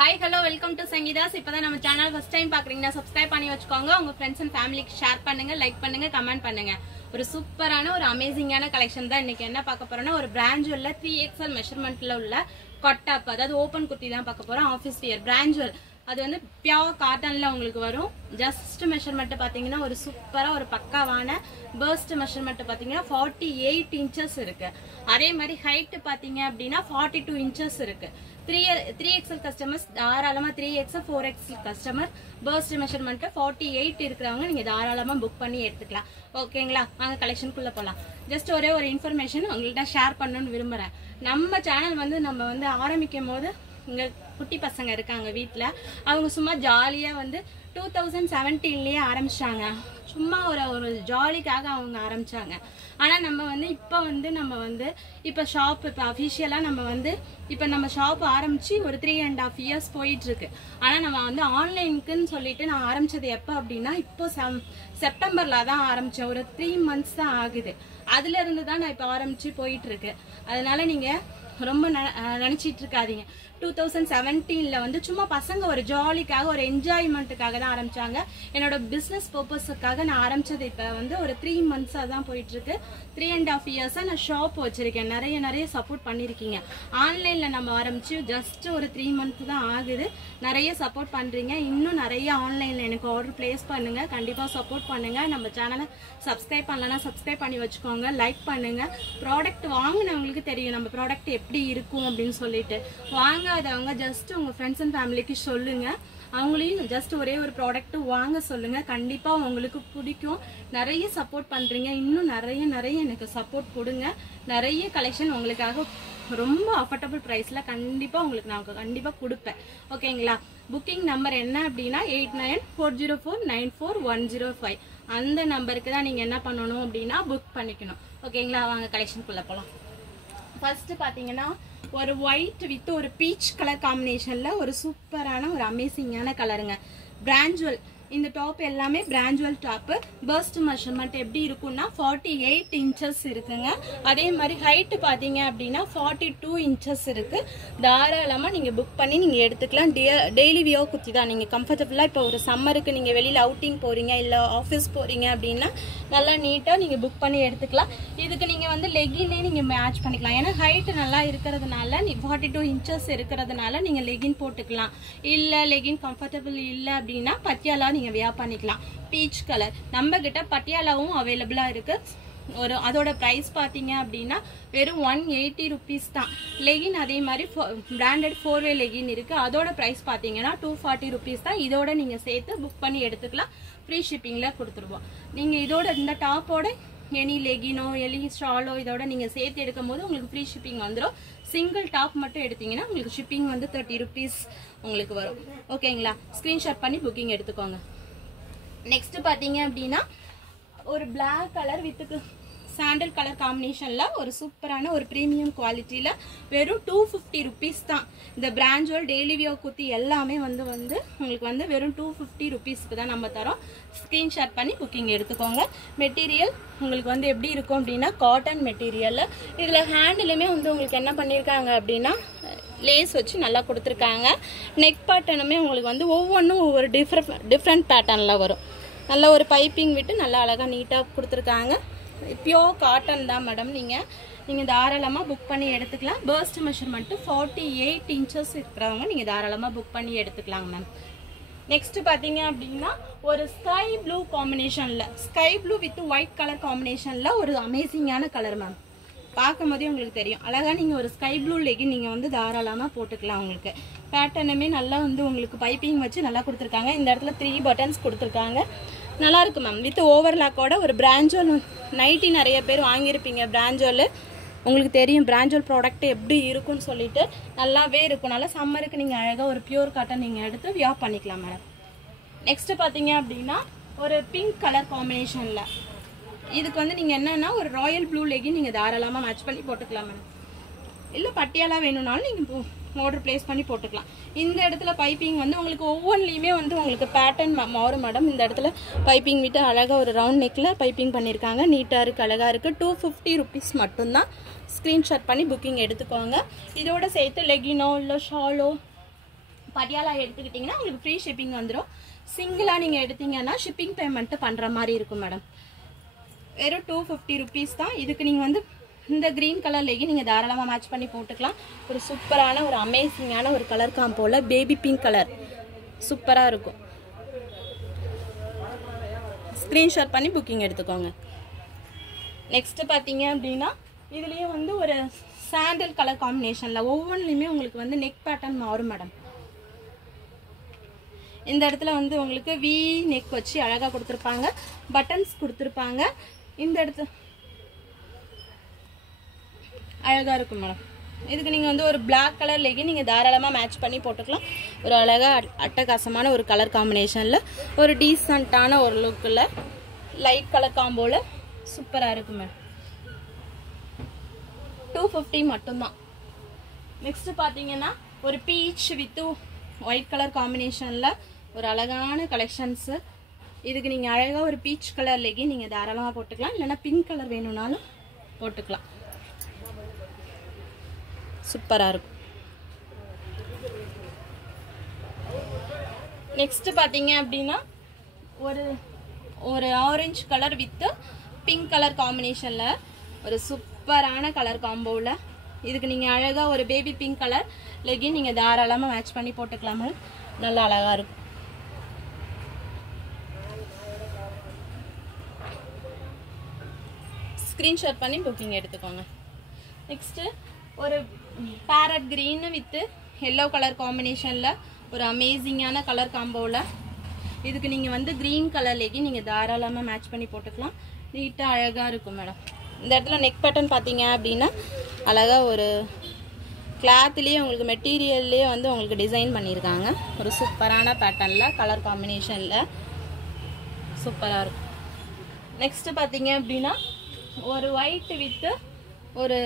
Hi, hello, welcome to Sangeetas. இப்போதான் நம்ம channel first time பாக்குறீங்கன்னா சப்ஸ்கிரைப் பண்ணி வச்சுக்கோங்க. உங்க ஃப்ரெண்ட்ஸ் அண்ட் ஃபேமிலிக்கு ஷேர் பண்ணுங்க, லைக் பண்ணுங்க, கமெண்ட் பண்ணுங்க. ஒரு சூப்பரான ஒரு அமேசிங்கான கலெக்ஷன் தான் இன்னைக்கு என்ன பார்க்க போறோம்னா ஒரு பிராஞ்சுவல்ல 3XL மெஷர்மெண்ட்ல உள்ள கட்டாப், அதாவது ஓபன் குர்த்தி தான் பார்க்க போறோம். ஆஃபீஸ் வியர் பிராஞ்சுவல், அது வந்து பியோர் காட்டன்ல உங்களுக்கு வரும். ஜஸ்ட் மெஷர்மெண்ட் பாத்தீங்கன்னா ஒரு சூப்பரா ஒரு பக்காவான பர்ஸ்ட் மெஷர்மெண்ட் பாத்தீங்கன்னா 48 இன்ச்சஸ் இருக்கு. அதே மாதிரி ஹைட் பாத்தீங்க அப்படின்னா 42 இன்ச்சஸ் இருக்கு. 3XL கஸ்டமர்ஸ் தாராளமா 3XL 4XL customer first measurement 48 இருக்கிறவங்க நீங்க தாராளமா புக் பண்ணி எடுத்துக்கலாம். ஓகேங்களா, வாங்க கலெக்ஷனுக்குள்ள போலாம். ஜஸ்ட் ஒரே ஒரு இன்ஃபர்மேஷன் உங்கள்கிட்ட ஷேர் பண்ணணும்னு விரும்புறேன். நம்ம சேனல் வந்து நம்ம வந்து ஆரம்பிக்கும் போது இங்க குட்டி பசங்க இருக்காங்க வீட்டுல, அவங்க சும்மா ஜாலியா வந்து 2017லயே ஆரம்பிச்சாங்க. சும்மா ஒரு ஜாலிக்காக அவங்க ஆரம்பிச்சாங்க. ஆனா நம்ம வந்து இப்ப ஷாப் இப்ப அபிஷியலா நம்ம ஷாப் ஆரம்பிச்சு ஒரு 3.5 இயர்ஸ் போயிட்டு இருக்கு. ஆனா நம்ம வந்து ஆன்லைனுக்குன்னு சொல்லிட்டு நான் ஆரம்பிச்சது எப்ப அப்படின்னா இப்போ செப்டம்பர்ல தான் ஆரம்பிச்சேன். ஒரு 3 மந்த்ஸ் தான் ஆகுது. அதுல இருந்து தான் நான் இப்ப ஆரம்பிச்சு போயிட்டு இருக்கு. அதனால நீங்க ரொம்ப நினைச்சிட்டு இருக்காதீங்க. 2017ல வந்து சும்மா பசங்க ஒரு ஜாலிக்காக ஒரு என்ஜாய்மெண்ட்டுக்காக தான் ஆரம்பிச்சாங்க. என்னோட பிசினஸ் பர்பஸுக்காக நான் ஆரம்பிச்சது இப்ப வந்து ஒரு 3 மந்த்ஸா தான் போயிட்டு இருக்கு. 3.5 இயர்ஸா நான் ஷாப் வச்சிருக்கேன். நிறைய சப்போர்ட் பண்ணிருக்கீங்க. ஆன்லைன்ல நம்ம ஆரம்பிச்சு ஜஸ்ட் ஒரு 3 மந்த் தான் ஆகுது. நிறைய சப்போர்ட் பண்றீங்க. இன்னும் நிறைய ஆன்லைன்ல எனக்கு ஆர்டர் பிளேஸ் பண்ணுங்க. கண்டிப்பா சப்போர்ட் பண்ணுங்க. நம்ம சேனலை சப்ஸ்கிரைப் பண்ணலன்னா சப்ஸ்கிரைப் பண்ணி வச்சுக்கோங்க, லைக் பண்ணுங்க. ப்ராடக்ட் வாங்கினவங்களுக்கு தெரியும் நம்ம ப்ராடக்ட் எப்படி இருக்கும் அப்படின்னு சொல்லிட்டு. வாங்காதவங்க ஜஸ்ட் உங்க ஃப்ரெண்ட்ஸ் அண்ட் ஃபேமிலிக்கு சொல்லுங்க. அவங்களையும் ஜஸ்ட் ஒரே ஒரு ப்ராடக்ட் வாங்க சொல்லுங்க. கண்டிப்பா உங்களுக்கு பிடிக்கும். நிறைய சப்போர்ட் பண்றீங்க. இன்னும் நிறைய எனக்கு சப்போர்ட் கொடுங்க. நிறைய கலெக்ஷன் உங்களுக்காக ரொம்ப அஃபோர்டபுள் பிரைஸ்ல கண்டிப்பா உங்களுக்கு நான் கண்டிப்பா கொடுப்பேன். ஓகேங்களா, புக்கிங் நம்பர் என்ன அப்படின்னா 8940494105 அந்த நம்பருக்கு தான் நீங்க என்ன பண்ணணும் அப்படின்னா புக் பண்ணிக்கணும். ஓகேங்களா, வாங்க கலெக்ஷனுக்குள்ள போலாம். ஃபர்ஸ்ட் பாத்தீங்கன்னா ஒரு ஒயிட் வித் ஒரு பீச் கலர் காம்பினேஷன்ல ஒரு சூப்பரான ஒரு அமேசிங்கான கலருங்க. பிராஞ்சுவல், இந்த டாப் எல்லாமே பிராஞ்சுவல் டாப். பர்ஸ்ட் மெஷர்மெண்ட் எப்படி இருக்கும்னா 48 இன்ச்சஸ் இருக்குங்க. அதே மாதிரி ஹைட் பாத்தீங்க அப்படின்னா 42 இன்ச்சஸ் இருக்கு. தாராளமா நீங்க புக் பண்ணி நீங்க எடுத்துக்கலாம். டெய்லி வியோ குர்த்தி தான். நீங்க கம்ஃபர்டபுளா இப்போ ஒரு சம்மருக்கு நீங்க வெளியில அவுட்டிங் போறீங்க இல்ல ஆஃபீஸ் போறீங்க அப்படின்னா நல்லா நீட்டா நீங்க புக் பண்ணி எடுத்துக்கலாம். இதுக்கு நீங்க வந்து லெகினே நீங்க மேட்ச் பண்ணிக்கலாம். ஏன்னா ஹைட் நல்லா இருக்கிறதுனால 42 இன்ச்சஸ் இருக்கிறதுனால நீங்க லெகின் போட்டுக்கலாம். இல்ல லெகின் கம்ஃபர்டபுள் இல்ல அப்படின்னா பட்டியாலா நீங்க வியா பண்ணிக்கலாம். பீச் கலர் நம்ம கிட்ட பட்டியாலாவும் அவைலபிளா இருக்கு. அதோட பிரைஸ் பாத்தீங்க அப்படின்னா வெறும் 180 ருபீஸ் தான். லெகின் அதே மாதிரி பிராண்டட் 4-வே லெகின் இருக்கு. அதோட பிரைஸ் பாத்தீங்கன்னா 240 ருபீஸ் தான். இதோட நீங்க சேர்த்து புக் பண்ணி எடுத்துக்கலாம். ஃப்ரீ ஷிப்பிங்ல கொடுத்துருவோம். நீங்க இதோட இந்த டாப்போட எனி லெகினோ எனி ஷாலோ இதோட நீங்க சேர்த்து எடுக்கும் போது உங்களுக்கு ஃப்ரீ ஷிப்பிங் வந்துடும். சிங்கிள் டாப் மட்டும் எடுத்தீங்கன்னா உங்களுக்கு ஷிப்பிங் வந்து 30 ருபீஸ் உங்களுக்கு வரும். ஓகேங்களா, ஸ்கிரீன்ஷாட் பண்ணி புக்கிங் எடுத்துக்கோங்க. நெக்ஸ்ட் பாத்தீங்க அப்படின்னா ஒரு black colour with sandal colour காம்பினேஷன்ல ஒரு சூப்பரான ஒரு பிரீமியம் குவாலிட்டியில வெறும் 250 ருபீஸ் தான். இந்த பிராஞ்சுவல் டெய்லி வியோ குர்த்தி எல்லாமே வந்து உங்களுக்கு வந்து வெறும் 250 ருபீஸ்க்கு தான் நம்ம தரோம். ஸ்கிரீன்ஷாட் பண்ணி புக்கிங் எடுத்துக்கோங்க. மெட்டீரியல் உங்களுக்கு வந்து எப்படி இருக்கும் அப்படின்னா காட்டன் மெட்டீரியல். இதுல ஹேண்டிலுமே வந்து உங்களுக்கு என்ன பண்ணிருக்காங்க அப்படின்னா லேஸ் வச்சு நல்லா கொடுத்துருக்காங்க. நெக் பேட்டர்னுமே உங்களுக்கு வந்து ஒவ்வொன்றும் ஒவ்வொரு டிஃப்ரெண்ட் பேட்டர்ன்ல வரும். நல்ல ஒரு பைப்பிங் விட்டு நல்லா அழகா நீட்டா கொடுத்துருக்காங்க. பியோர் காட்டன் தான் மேடம். நீங்க தாராளமா புக் பண்ணி எடுத்துக்கலாம். பர்ஸ்ட் மெஷர்மெண்ட் 48 இன்ச்சஸ் இருக்கிறவங்க நீங்க தாராளமா புக் பண்ணி எடுத்துக்கலாம் மேம். நெக்ஸ்ட் பாத்தீங்க அப்படின்னா ஒரு ஸ்கை ப்ளூ காம்பினேஷன்ல, sky blue with white colour காம்பினேஷன்ல ஒரு அமேசிங்கான கலர் மேம். பார்க்கும் போதே உங்களுக்கு தெரியும். அழகா நீங்க ஒரு ஸ்கை ப்ளூ லெகின் நீங்க வந்து தாராளமா போட்டுக்கலாம். உங்களுக்கு பேட்டர்னுமே நல்லா வந்து உங்களுக்கு பைப்பிங் வச்சு நல்லா கொடுத்துருக்காங்க. இந்த இடத்துல 3 பட்டன்ஸ் கொடுத்துருக்காங்க. நல்லா இருக்கு மேம். வித் ஓவர்லாக்கோட ஒரு பிராஞ்சுவல் நைட்டி நிறைய பேர் வாங்கியிருப்பீங்க. பிராஞ்சுவல் உங்களுக்கு தெரியும் பிராஞ்சுவல் ப்ராடக்ட் எப்படி இருக்கும்னு சொல்லிட்டு நல்லாவே இருக்கும். நல்லா சம்மருக்கு நீங்க அழகா ஒரு பியூர் காட்டன் நீங்க எடுத்து வியா பண்ணிக்கலாம் மேடம். நெக்ஸ்ட் பாத்தீங்க அப்படின்னா ஒரு பிங்க் கலர் காம்பினேஷன்ல இதுக்கு வந்து நீங்க என்னன்னா ஒரு ராயல் ப்ளூ லெகின் நீங்க தாராளமா மேட்ச் பண்ணி போட்டுக்கலாம் மேடம். இல்ல பட்டியாலா வேணும்னாலும் நீங்க ஆர்டர் பிளேஸ் பண்ணி போட்டுக்கலாம். இந்த இடத்துல பைப்பிங் வந்து உங்களுக்கு ஒவ்வொன்றிலையுமே வந்து உங்களுக்கு பேட்டர்ன் மாறும் மேடம். இந்த இடத்துல பைப்பிங் விட்டு அழகா ஒரு ரவுண்ட் நெக்ல பைப்பிங் பண்ணிருக்காங்க. நீட்டா இருக்கு, அழகா இருக்கு. 250 ருபீஸ் மட்டும்தான். ஸ்கிரீன்ஷாட் பண்ணி புக்கிங் எடுத்துக்கோங்க. இதோட சேர்த்து லெகினோ இல்ல ஷாலோ படியாலா எடுத்துக்கிட்டிங்கன்னா உங்களுக்கு ஃப்ரீ ஷிப்பிங் வந்துடும். சிங்கிளாக நீங்கள் எடுத்தீங்கன்னா ஷிப்பிங் பேமெண்ட்டு பண்ணுற மாதிரி இருக்கும் மேடம். வெறும் 250 rupees தான். இதுக்கு நீங்கள் வந்து இந்த க்ரீன் கலர் லெகின் நீங்கள் தாராளமாக மேட்ச் பண்ணி போட்டுக்கலாம். ஒரு சூப்பரான ஒரு அமேசிங்கான ஒரு கலர் காம்போல பேபி பிங்க் கலர் சூப்பராக இருக்கும். ஸ்க்ரீன்ஷாட் பண்ணி புக்கிங் எடுத்துக்கோங்க. நெக்ஸ்ட் பார்த்தீங்க அப்படின்னா இதுலேயே வந்து ஒரு சாண்டல் கலர் காம்பினேஷனில் ஒவ்வொன்றுலையுமே உங்களுக்கு வந்து நெக் பேட்டர்ன் மாறும் மேடம். இந்த இடத்துல வந்து உங்களுக்கு வி நெக் வச்சு அழகாக கொடுத்துருப்பாங்க, பட்டன்ஸ் கொடுத்துருப்பாங்க. இந்த இடத்துல அழகாக இருக்கும் மேடம். இதுக்கு நீங்கள் வந்து ஒரு பிளாக் கலர் லெகின் நீங்கள் தாராளமாக மேட்ச் பண்ணி போட்டுக்கலாம். ஒரு அழகாக அட்டகாசமான ஒரு கலர் காம்பினேஷனில் ஒரு டீசெண்டான ஒரு லுக்கில் லைட் கலர் காம்போவில் சூப்பராக இருக்கும் மேடம். 250 மட்டும்தான். நெக்ஸ்ட் பார்த்தீங்கன்னா ஒரு பீச் வித் ஒயிட் கலர் காம்பினேஷனில் ஒரு அழகான கலெக்ஷன்ஸு. இதுக்கு நீங்கள் அழகாக ஒரு பீச் கலர் லெகின் நீங்கள் தாராளமாக போட்டுக்கலாம், இல்லைன்னா பிங்க் கலர் வேணும்னாலும் போட்டுக்கலாம். சூப்பராக இருக்கும். நெக்ஸ்ட் பார்த்தீங்க அப்படின்னா ஒரு ஒரு orange colour with pink colour காம்பினேஷனில் ஒரு சூப்பரான கலர் காம்போவில் இதுக்கு நீங்கள் அழகாக ஒரு பேபி பிங்க் கலர் லெகின் நீங்கள் தாராளமாக மேட்ச் பண்ணி போட்டுக்கலாம். நல்லா அழகாக இருக்கும். ஸ்க்ரீன்ஷாட் பண்ணி புக்கிங் எடுத்துக்கோங்க. நெக்ஸ்ட்டு ஒரு farad green with yellow colour காம்பினேஷனில் ஒரு அமேசிங்கான கலர் காம்போவில் இதுக்கு நீங்கள் வந்து க்ரீன் கலர் லெகின் நீங்கள் தாராளமாக மேட்ச் பண்ணி போட்டுக்கலாம். நீட்டாக அழகாக இருக்கும் மேடம். இந்த இடத்துல நெக் பேட்டர்ன் பார்த்தீங்க அப்படின்னா அழகாக ஒரு கிளாத்லேயே உங்களுக்கு மெட்டீரியல்லையே வந்து உங்களுக்கு டிசைன் பண்ணியிருக்காங்க. ஒரு சூப்பரான பேட்டர்னில் கலர் காம்பினேஷனில் சூப்பராக இருக்கும். நெக்ஸ்ட்டு பார்த்தீங்க அப்படின்னா ஒரு ஒயிட் வித்து ஒரு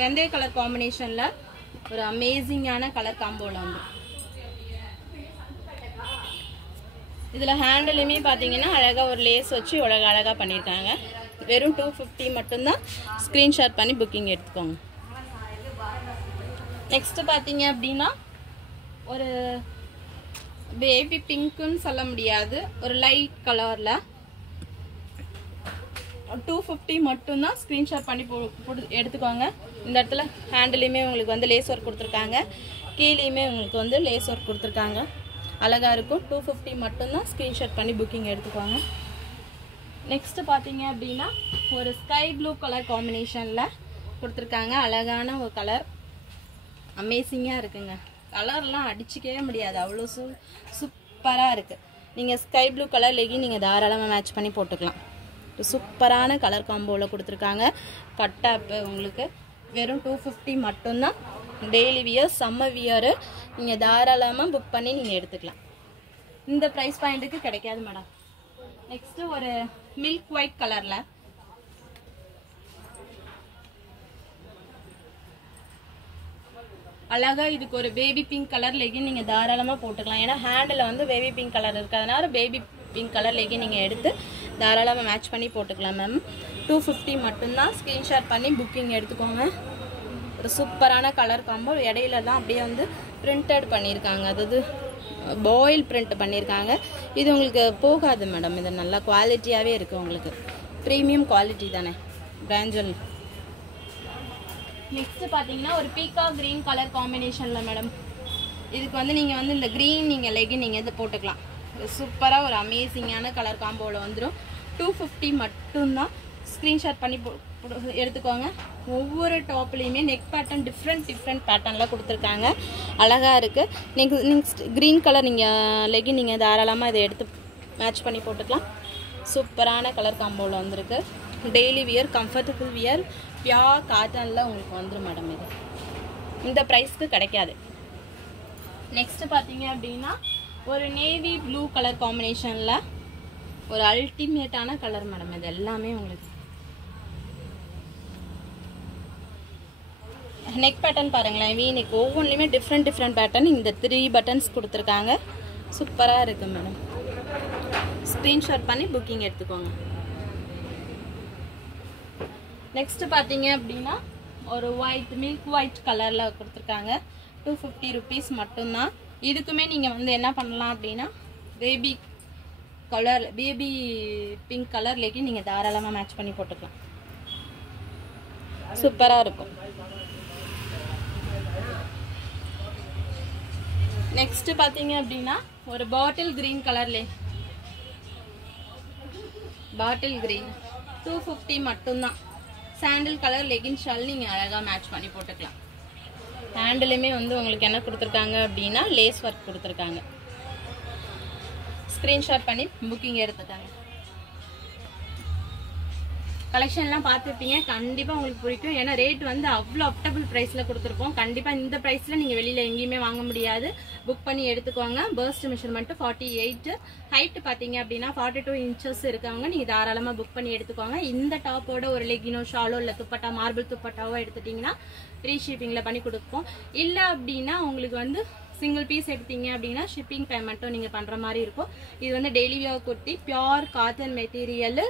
வெந்தய கலர் காம்பினேஷனில் ஒரு அமேசிங்கான கலர் காம்போவில் வந்து இதில் ஹேண்டிலுமே பார்த்தீங்கன்னா அழகாக ஒரு லேஸ் வச்சு அழகாக பண்ணியிருக்காங்க. வெறும் 250 மட்டும்தான். ஸ்க்ரீன்ஷாட் பண்ணி புக்கிங் எடுத்துக்கோங்க. நெக்ஸ்ட்டு பார்த்தீங்க அப்படின்னா ஒரு பேபி பிங்க்குன்னு சொல்ல முடியாது, ஒரு லைட் கலரில் 250 மட்டும்தான். ஸ்க்ரீன்ஷாட் பண்ணி எடுத்துக்கோங்க. இந்த இடத்துல ஹேண்டிலையுமே உங்களுக்கு வந்து லேஸ் ஒர்க் கொடுத்துருக்காங்க, கீழேயுமே உங்களுக்கு வந்து லேஸ் ஒர்க் கொடுத்துருக்காங்க. அழகாக இருக்கும். 250 மட்டும்தான். ஸ்க்ரீன்ஷாட் பண்ணி புக்கிங் எடுத்துக்கோங்க. நெக்ஸ்ட்டு பார்த்தீங்க அப்படின்னா ஒரு ஸ்கை ப்ளூ கலர் காம்பினேஷனில் கொடுத்துருக்காங்க. அழகான ஒரு கலர், அமேசிங்காக இருக்குங்க. கலர்லாம் அடிச்சிக்கவே முடியாது, அவ்வளோ சூப்பராக இருக்குது. நீங்கள் ஸ்கை ப்ளூ கலர் லெகின் நீங்கள் தாராளமாக மேட்ச் பண்ணி போட்டுக்கலாம். சூப்பரான கலர் காம்போவில் கொடுத்துருக்காங்க. கட்டாப்பு உங்களுக்கு வெறும் 250 மட்டும்தான். டெய்லி வியர், சம்மர் வியரு நீங்கள் தாராளமாக புக் பண்ணி நீங்கள் எடுத்துக்கலாம். இந்த ப்ரைஸ் பாயிண்ட்டுக்கு கிடைக்காது மேடம். நெக்ஸ்ட்டு ஒரு மில்க் ஒயிட் கலரில் அழகாக இதுக்கு ஒரு பேபி பிங்க் கலர் லெகின் நீங்கள் தாராளமாக போட்டுக்கலாம். ஏன்னா ஹேண்டில் வந்து பேபி பிங்க் கலர் இருக்கிறதுனால பேபி பிங்க் கலர் லெகின் நீங்கள் எடுத்து தாராளமாக மேட்ச் பண்ணி போட்டுக்கலாம் மேம். 250 மட்டும்தான். ஸ்க்ரீன்ஷாட் பண்ணி புக்கிங் எடுத்துக்கோங்க. ஒரு சூப்பரான கலர் காம்போ. இடையில தான் அப்படியே வந்து பிரிண்டட் பண்ணியிருக்காங்க, அதாவது பாயில் பிரிண்ட் பண்ணியிருக்காங்க. இது உங்களுக்கு போகாது மேடம். இது நல்லா குவாலிட்டியாகவே இருக்குது, உங்களுக்கு ப்ரீமியம் குவாலிட்டி தானே பிராஞ்சல். நெக்ஸ்ட் பார்த்தீங்கன்னா ஒரு பீக்கா க்ரீன் கலர் காம்பினேஷனில் மேடம். இதுக்கு வந்து நீங்கள் வந்து இந்த க்ரீன் நீங்கள் லெகின் நீங்கள் இது போட்டுக்கலாம். சூப்பராக ஒரு அமேசிங்கான கலர் காம்போவில் வந்துடும். 250 மட்டும்தான். ஸ்க்ரீன்ஷாட் பண்ணி எடுத்துக்கோங்க. ஒவ்வொரு டாப்லேயுமே நெக் பேட்டர்ன் டிஃப்ரெண்ட் பேட்டர்னில் கொடுத்துருக்காங்க. அழகாக இருக்குது. நெக்ஸ்ட் க்ரீன் கலர் நீங்கள் லெகின் நீங்கள் தாராளமாக இதை எடுத்து மேட்ச் பண்ணி போட்டுக்கலாம். சூப்பரான கலர் காம்போவில் வந்திருக்கு. Daily wear, comfortable wear, pure காட்டனில் உங்களுக்கு வந்துடும் மேடம். இது இந்த ப்ரைஸ்க்கு கிடைக்காது. நெக்ஸ்ட்டு பார்த்தீங்க அப்படின்னா ஒரு நேவி ப்ளூ கலர் காம்பினேஷனில் ஒரு அல்டிமேட்டான கலர் மேடம். இது எல்லாமே உங்களுக்கு நெக் பேட்டர்ன் பாருங்களேன். வீநெக் ஒவ்வொன்றுலையுமே டிஃப்ரெண்ட் பேட்டர்ன். இந்த 3 பட்டன்ஸ் கொடுத்துருக்காங்க. சூப்பராக இருக்குது மேடம். ஸ்க்ரீன்ஷாட் பண்ணி புக்கிங் எடுத்துக்கோங்க. நெக்ஸ்ட் பார்த்தீங்க அப்படின்னா ஒரு ஒயிட் மில்க் ஒயிட் கலரில் கொடுத்துருக்காங்க. 250 rupees மட்டும்தான். இதுக்குமே நீங்கள் வந்து என்ன பண்ணலாம் அப்படின்னா baby colour baby pink colour legging நீங்கள் தாராளமாக மேட்ச் பண்ணி போட்டுக்கலாம். சூப்பராக இருக்கும். நெக்ஸ்ட் பார்த்தீங்க அப்படின்னா ஒரு பாட்டில் கிரீன் கலர்ல பாட்டில் கிரீன் 250 மட்டும்தான். சாண்டில் கலர் லெகின் ஷால் நீங்கள் அழகாக மேட்ச் பண்ணி போட்டுக்கலாம். ஹேண்டிலுமே வந்து உங்களுக்கு என்ன கொடுத்துருக்காங்க அப்படின்னா லேஸ் ஒர்க் கொடுத்துருக்காங்க. ஸ்க்ரீன்ஷாட் பண்ணி புக்கிங் எடுத்துட்டாங்க. கலெக்ஷன்லாம் பார்த்துருப்பீங்க, கண்டிப்பாக உங்களுக்கு பிடிக்கும். ஏன்னா ரேட் வந்து அவ்வளோ அஃபர்டபுள் ப்ரைஸில் கொடுத்துருப்போம். கண்டிப்பாக இந்த ப்ரைஸில் நீங்கள் வெளியில் எங்கேயுமே வாங்க முடியாது. புக் பண்ணி எடுத்துக்கோங்க. பர்ஸ்ட் மெஷர்மெண்ட்டு 48, ஹைட்டு பார்த்தீங்க அப்படின்னா 42 இன்ச்சஸ் இருக்கவங்க நீங்கள் தாராளமாக புக் பண்ணி எடுத்துக்கோங்க. இந்த டாப்போட ஒரு லெகினோ ஷாலோ இல்லை துப்பட்டா மார்பிள் துப்பட்டாவோ எடுத்துட்டிங்கன்னா ஃப்ரீ ஷிப்பிங்கில் பண்ணி கொடுப்போம். இல்லை அப்படின்னா உங்களுக்கு வந்து சிங்கிள் பீஸ் எடுத்தீங்க அப்படின்னா ஷிப்பிங் பேமெண்ட்டும் நீங்கள் பண்ணுற மாதிரி இருக்கும். இது வந்து daily wear kurti, pure cotton material,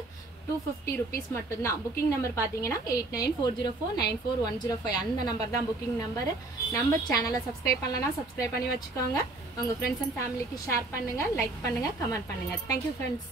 250 rupees மட்டும்தான். புக்கிங் நம்பர் பார்த்தீங்கன்னா 8940494105 அந்த நம்பர் தான் புக்கிங் நம்பர். நம்ம சேனலை சப்ஸ்கிரைப் பண்ணலன்னா சப்ஸ்கிரைப் பண்ணி வச்சுக்கோங்க. உங்கள் ஃப்ரெண்ட்ஸ் அண்ட் ஃபேமிலிக்கு ஷேர் பண்ணுங்கள், லைக் பண்ணுங்கள், கமெண்ட் பண்ணுங்கள். Thank you friends.